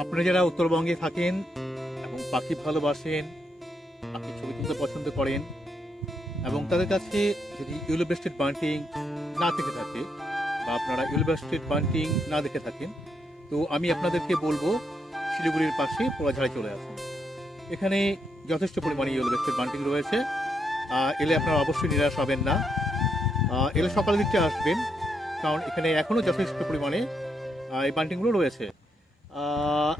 আপনারা যারা উত্তরবঙ্গে থাকেন এবং পাখি ভালোবাসেন, পাখির ছবি তুলতে পছন্দ করেন এবং তাদের কাছে যদি ইয়েলো ব্রেস্টেড বান্টিং না থেকে থাকে বা আপনারা ইয়েলো ব্রেস্টেড বান্টিং না দেখে থাকেন, তো আমি আপনাদেরকে বলবো শিলিগুড়ির পাশে পোড়াঝাড়ে চলে আসুন। এখানে যথেষ্ট পরিমাণে ইয়েলো ব্রেস্টেড বান্টিং রয়েছে। এলে আপনারা অবশ্যই নিরাশ হবেন না। এলে সকালের দিকটা আসবেন, কারণ এখানে এখনও যথেষ্ট পরিমাণে এই বান্টিংগুলো রয়েছে।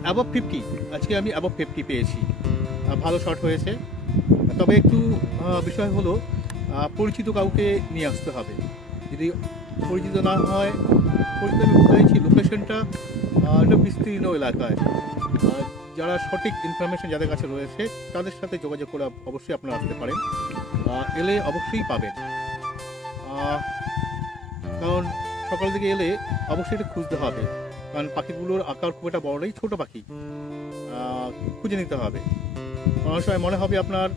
অ্যাবভ 50, আজকে আমি অ্যাবভ 50 পেয়েছি। ভালো শট হয়েছে। তবে একটু বিষয় হলো পরিচিত কাউকে নিয়ে আসতে হবে। যদি পরিচিত না হয়, পরিচিত আমি বুঝাইছি লোকেশনটা একটা বিস্তীর্ণ এলাকায়, যারা সঠিক ইনফরমেশন যাদের কাছে রয়েছে তাদের সাথে যোগাযোগ করে অবশ্যই আপনারা আসতে পারেন। এলে অবশ্যই পাবেন, কারণ সকাল থেকে এলে অবশ্যই এটা খুঁজতে হবে, কারণ পাখিগুলোর আকার খুব একটা বড় নেই, ছোটো পাখি, খুঁজে নিতে হবে। অনেক সময় মনে হবে আপনার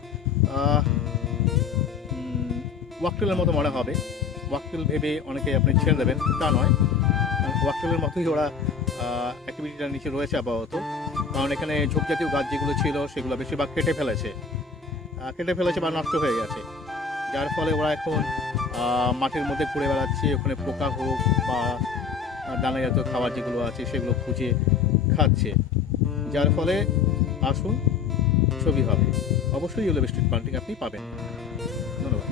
ওয়াকটেলের মতো মনে হবে, ওয়াকটেল ভেবে অনেকে আপনি ছেড়ে দেবেন, তা নয়। ওয়াকটেলের মতোই ওরা অ্যাক্টিভিটিটার নিচে রয়েছে আপাতত, কারণ এখানে ঝোপ জাতীয় গাছ যেগুলো ছিল সেগুলো বেশিরভাগ কেটে ফেলেছে বা নষ্ট হয়ে গেছে, যার ফলে ওরা এখন মাটির মধ্যে ঘুরে বেড়াচ্ছে। ওখানে পোকা হোক বা দানা জাতীয় খাবার যেগুলো আছে সেগুলো খুঁজে খাচ্ছে, যার ফলে আসুন, ছবি হবে। অবশ্যই ইয়েলো ব্রেস্টেড বান্টিং আপনি পাবেন। ধন্যবাদ।